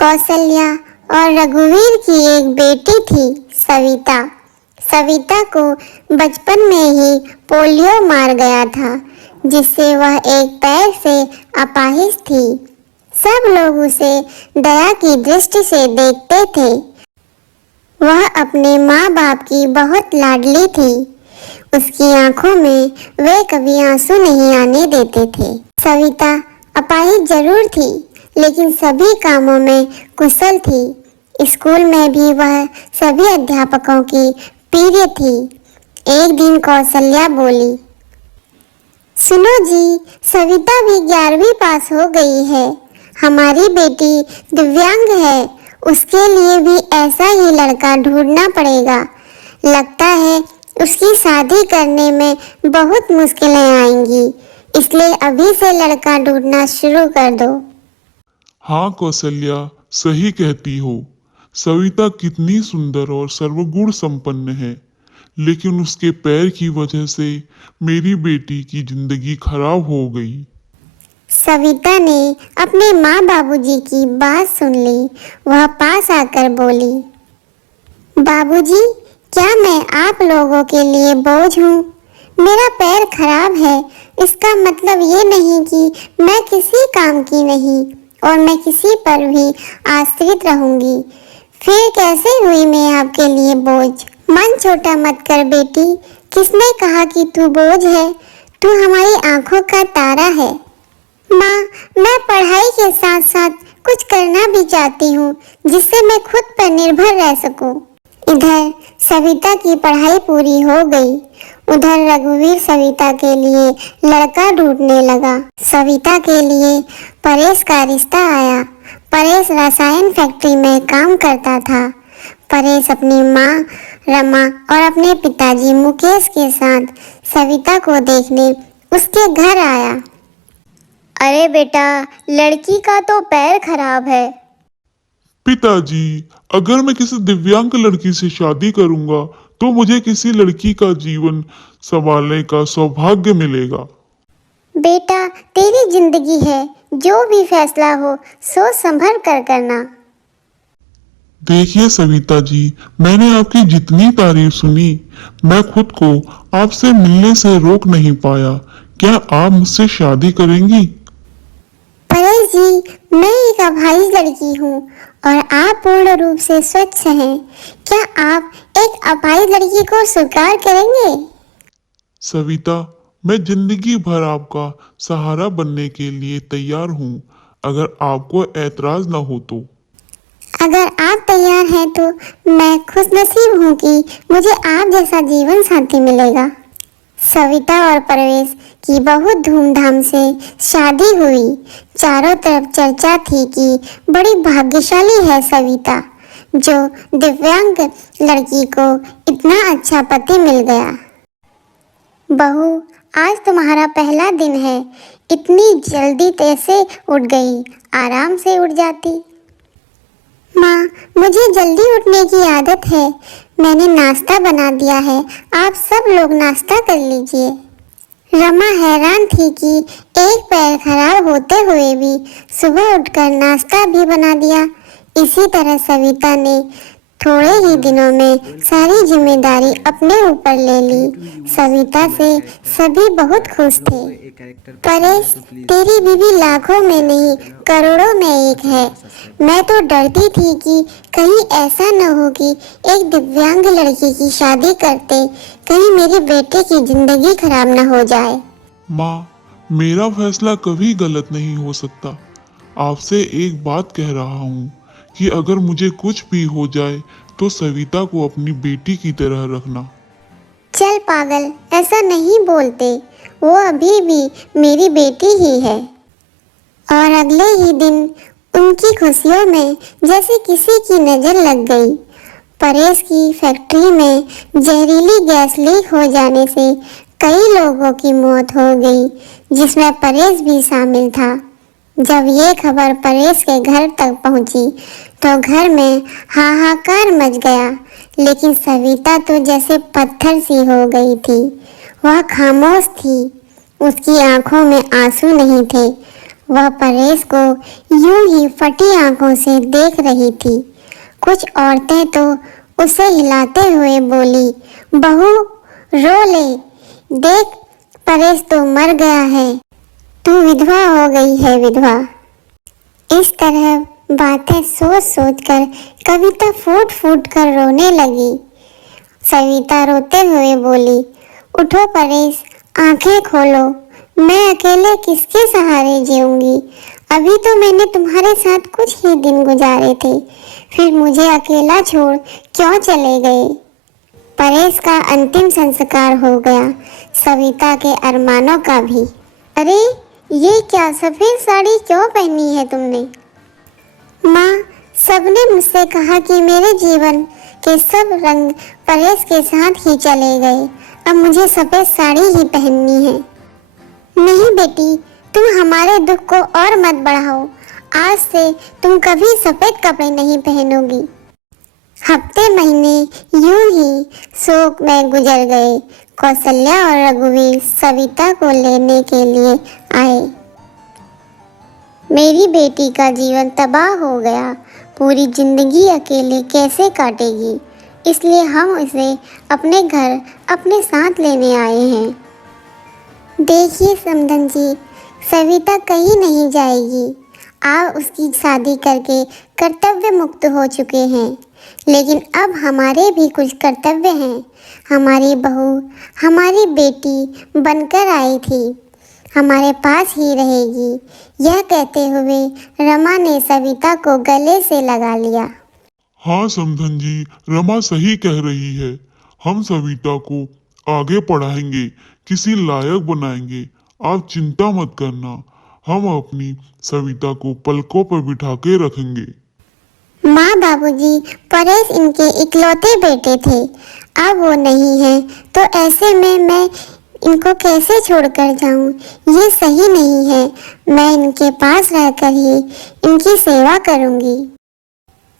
कौशल्या और रघुवीर की एक बेटी थी सविता। सविता को बचपन में ही पोलियो मार गया था, जिससे वह एक पैर से अपाहिज थी। सब लोग उसे दया की दृष्टि से देखते थे। वह अपने माँ बाप की बहुत लाडली थी। उसकी आंखों में वे कभी आंसू नहीं आने देते थे। सविता अपाहिज जरूर थी, लेकिन सभी कामों में कुशल थी। स्कूल में भी वह सभी अध्यापकों की प्रिय थी। एक दिन कौशल्या बोली, सुनो जी, सविता भी 11वीं पास हो गई है। हमारी बेटी दिव्यांग है, उसके लिए भी ऐसा ही लड़का ढूंढना पड़ेगा। लगता है उसकी शादी करने में बहुत मुश्किलें आएंगी, इसलिए अभी से लड़का ढूंढना शुरू कर दो। हाँ कौशल्या, सही कहती हो। सविता कितनी सुंदर और सर्वगुण संपन्न है, लेकिन उसके पैर की वजह से मेरी बेटी की जिंदगी खराब हो गई। सविता ने अपने माँ बाबूजी की बात सुन ली। वह पास आकर बोली, बाबूजी, क्या मैं आप लोगों के लिए बोझ हूँ? मेरा पैर खराब है, इसका मतलब ये नहीं कि मैं किसी काम की नहीं और मैं किसी पर भी आश्रित रहूंगी। फिर कैसे हुई मैं आपके लिए बोझ? मन छोटा मत कर बेटी। किसने कहा कि तू बोझ है? तू हमारी आंखों का तारा है। माँ, मैं पढ़ाई के साथ साथ कुछ करना भी चाहती हूँ, जिससे मैं खुद पर निर्भर रह सकूँ। इधर सविता की पढ़ाई पूरी हो गई, उधर रघुवीर सविता के लिए लड़का ढूंढने लगा। सविता के लिए परेश का रिश्ता आया। परेश रसायन फैक्ट्री में काम करता था। परेश अपनी माँ रमा और अपने पिताजी मुकेश के साथ सविता को देखने उसके घर आया। अरे बेटा, लड़की का तो पैर खराब है। पिताजी, अगर मैं किसी दिव्यांग लड़की से शादी करूंगा तो मुझे किसी लड़की का जीवन संभालने का सौभाग्य मिलेगा। बेटा, तेरी जिंदगी है, जो भी फैसला हो सोच संभल कर करना। देखिए सविता जी, मैंने आपकी जितनी तारीफ सुनी, मैं खुद को आपसे मिलने से रोक नहीं पाया। क्या आप मुझसे शादी करेंगी? परेश जी, मैं एक अभागी लड़की हूँ और आप पूर्ण रूप से स्वच्छ हैं। क्या आप एक अपाहिज लड़की को स्वीकार करेंगे? सविता, मैं जिंदगी भर आपका सहारा बनने के लिए तैयार हूँ, अगर आपको ऐतराज न हो तो। अगर आप तैयार हैं तो मैं खुशनसीब हूँ कि मुझे आप जैसा जीवन साथी मिलेगा। सविता और परवेश की बहुत धूमधाम से शादी हुई। चारों तरफ चर्चा थी कि बड़ी भाग्यशाली है सविता, जो दिव्यांग लड़की को इतना अच्छा पति मिल गया। बहू, आज तुम्हारा पहला दिन है। इतनी जल्दी कैसे उठ गई? आराम से उठ जाती। माँ, मुझे जल्दी उठने की आदत है। मैंने नाश्ता बना दिया है, आप सब लोग नाश्ता कर लीजिए। रमा हैरान थी कि एक पैर खराब होते हुए भी सुबह उठकर नाश्ता भी बना दिया। इसी तरह सविता ने थोड़े ही दिनों में सारी जिम्मेदारी अपने ऊपर ले ली। सविता से सभी बहुत खुश थे। परेश, तेरी बीवी लाखों में नहीं करोड़ों में एक है। मैं तो डरती थी कि कहीं ऐसा न हो कि एक दिव्यांग लड़की की शादी करते कहीं मेरे बेटे की जिंदगी खराब न हो जाए। माँ, मेरा फैसला कभी गलत नहीं हो सकता। आपसे एक बात कह रहा हूँ कि अगर मुझे कुछ भी हो जाए तो सविता को अपनी बेटी की तरह रखना। चल पागल, ऐसा नहीं बोलते। वो अभी भी मेरी बेटी ही है। और अगले ही दिन उनकी खुशियों में जैसे किसी की नजर लग गई। परेश की फैक्ट्री में जहरीली गैस लीक हो जाने से कई लोगों की मौत हो गई, जिसमें परेश भी शामिल था। जब ये खबर परेश के घर तक पहुंची तो घर में हाहाकार मच गया, लेकिन सविता तो जैसे पत्थर सी हो गई थी। वह खामोश थी, उसकी आंखों में आंसू नहीं थे। वह परेश को यूं ही फटी आंखों से देख रही थी। कुछ औरतें तो उसे हिलाते हुए बोली, बहू रो ले, देख परेश तो मर गया है, तू विधवा हो गई है विधवा। इस तरह बातें सोच सोच कर कविता फूट फूट कर रोने लगी। सविता रोते हुए बोली, उठो परेश, आंखें खोलो, मैं अकेले किसके सहारे जीऊंगी। अभी तो मैंने तुम्हारे साथ कुछ ही दिन गुजारे थे, फिर मुझे अकेला छोड़ क्यों चले गए। परेश का अंतिम संस्कार हो गया, सविता के अरमानों का भी। अरे ये क्या सफेद साड़ी क्यों पहनी है तुमने? माँ, सबने मुझसे कहा कि मेरे जीवन के सब रंग परेश के साथ ही चले गए, अब मुझे सफेद साड़ी ही पहननी है। नहीं बेटी, तुम हमारे दुख को और मत बढ़ाओ, आज से तुम कभी सफेद कपड़े नहीं पहनोगी। हफ्ते महीने यूं ही शोक में गुजर गए। कौशल्या और रघुवीर सविता को लेने के लिए आए। मेरी बेटी का जीवन तबाह हो गया, पूरी जिंदगी अकेले कैसे काटेगी, इसलिए हम इसे अपने घर अपने साथ लेने आए हैं। देखिए समधन जी, सविता कहीं नहीं जाएगी, आप उसकी शादी करके कर्तव्य मुक्त हो चुके हैं, लेकिन अब हमारे भी कुछ कर्तव्य हैं। हमारी बहू हमारी बेटी बनकर आई थी, हमारे पास ही रहेगी। यह कहते हुए रमा ने सविता को गले से लगा लिया। हाँ समधन जी, रमा सही कह रही है। हम सविता को आगे पढ़ाएंगे, किसी लायक बनाएंगे। आप चिंता मत करना, हम अपनी सविता को पलकों पर बिठा के रखेंगे। माँ बाबूजी, परेश इनके इकलौते बेटे थे, अब वो नहीं है, तो ऐसे में मैं इनको कैसे छोड़कर जाऊं? ये सही नहीं है। मैं इनके पास रहकर ही इनकी सेवा करूंगी।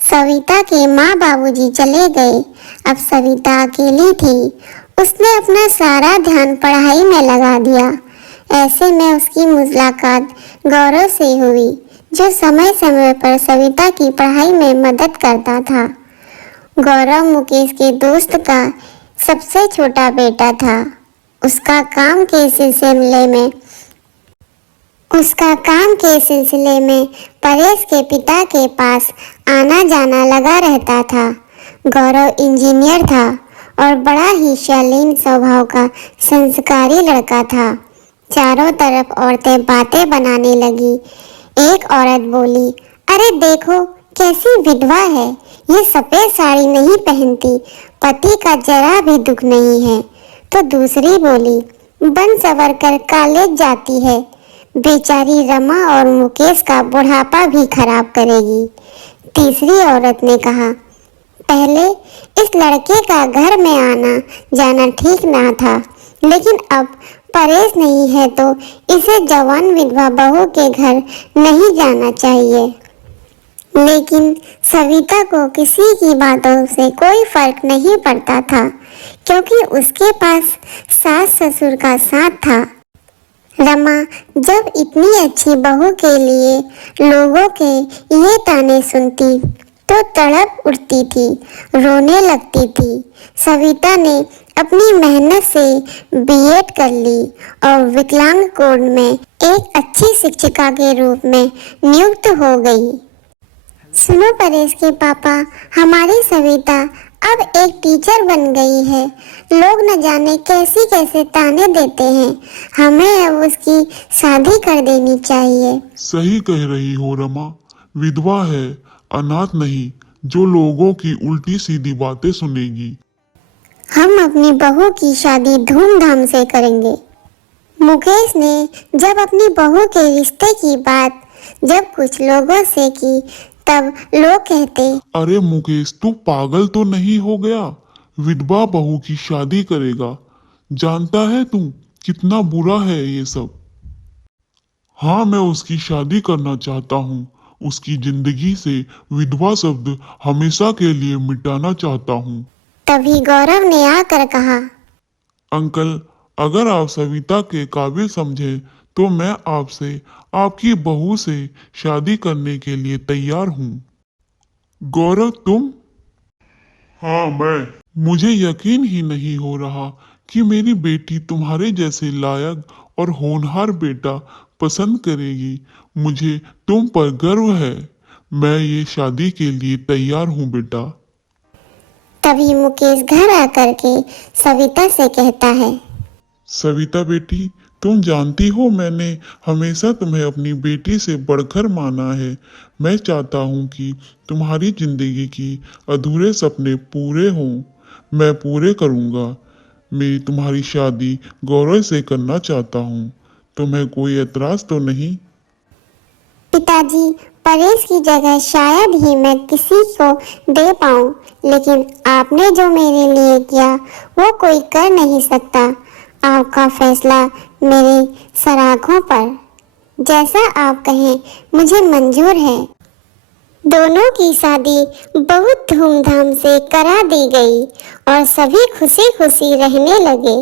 सविता के माँ बाबूजी चले गए। अब सविता अकेली थी। उसने अपना सारा ध्यान पढ़ाई में लगा दिया। ऐसे में उसकी मुलाकात गौरव से हुई, जो समय समय पर सविता की पढ़ाई में मदद करता था। गौरव मुकेश के दोस्त का सबसे छोटा बेटा था। उसका काम के सिलसिले में परेश के पिता के पास आना जाना लगा रहता था। गौरव इंजीनियर था और बड़ा ही शालीन स्वभाव का संस्कारी लड़का था। चारों तरफ औरतें बातें बनाने लगी। एक औरत बोली, अरे देखो कैसी विधवा है, ये सफेद साड़ी नहीं पहनती, पति का जरा भी दुख नहीं है। तो दूसरी बोली, बन सवर कर कॉलेज जाती है, बेचारी रमा और मुकेश का बुढ़ापा भी खराब करेगी। तीसरी औरत ने कहा, पहले इस लड़के का घर में आना जाना ठीक ना था, लेकिन अब परेश नहीं है तो इसे जवान विधवा बहू के घर नहीं जाना चाहिए। लेकिन सविता को किसी की बातों से कोई फर्क नहीं पड़ता था, क्योंकि उसके पास सास ससुर का साथ था। रमा जब इतनी अच्छी बहू के लिए लोगों के ये ताने सुनती तो तड़प उठती थी, रोने लगती थी। सविता ने अपनी मेहनत से बीएड कर ली और विकलांग कोड में एक अच्छी शिक्षिका के रूप में नियुक्त हो गई। सुनो परेश के पापा, हमारी सविता अब एक टीचर बन गई है। लोग न जाने कैसी कैसे ताने देते हैं, हमें अब उसकी शादी कर देनी चाहिए। सही कह रही हो रमा, विधवा है, अनाथ नहीं, जो लोगों की उल्टी सीधी बातें सुनेगी। हम अपनी बहू की शादी धूमधाम से करेंगे। मुकेश ने जब अपनी बहू के रिश्ते की बात जब कुछ लोगों से की, तब लोग कहते, अरे मुकेश, तू पागल तो नहीं हो गया? विधवा बहू की शादी करेगा? जानता है तू कितना बुरा है ये सब। हाँ, मैं उसकी शादी करना चाहता हूँ। उसकी जिंदगी से विधवा शब्द हमेशा के लिए मिटाना चाहता हूँ। तभी गौरव ने आकर कहा, अंकल, अगर आप सविता के काबिल समझे तो मैं आपसे आपकी बहू से शादी करने के लिए तैयार हूँ। गौरव, तुम? हाँ, मैं। मुझे यकीन ही नहीं हो रहा कि मेरी बेटी तुम्हारे जैसे लायक और होनहार बेटा पसंद करेगी। मुझे तुम पर गर्व है। मैं ये शादी के लिए तैयार हूँ बेटा। तभी मुकेश घर आकर के सविता से कहता है, सविता बेटी, तुम जानती हो मैंने हमेशा तुम्हें अपनी बेटी से बढ़कर माना है। मैं चाहता हूँ कि तुम्हारी जिंदगी की अधूरे सपने पूरे हों। मैं पूरे करूँगा। मेरी तुम्हारी शादी गौरव से करना चाहता हूँ। तुम्हें कोई एतराज तो नहीं? पिताजी, परेश की जगह शायद ही मैं किसी को दे पाऊं, लेकिन आपने जो मेरे लिए किया वो कोई कर नहीं सकता। आपका फैसला मेरे सराखों पर, जैसा आप कहें मुझे मंजूर है। दोनों की शादी बहुत धूमधाम से करा दी गई और सभी खुशी खुशी रहने लगे।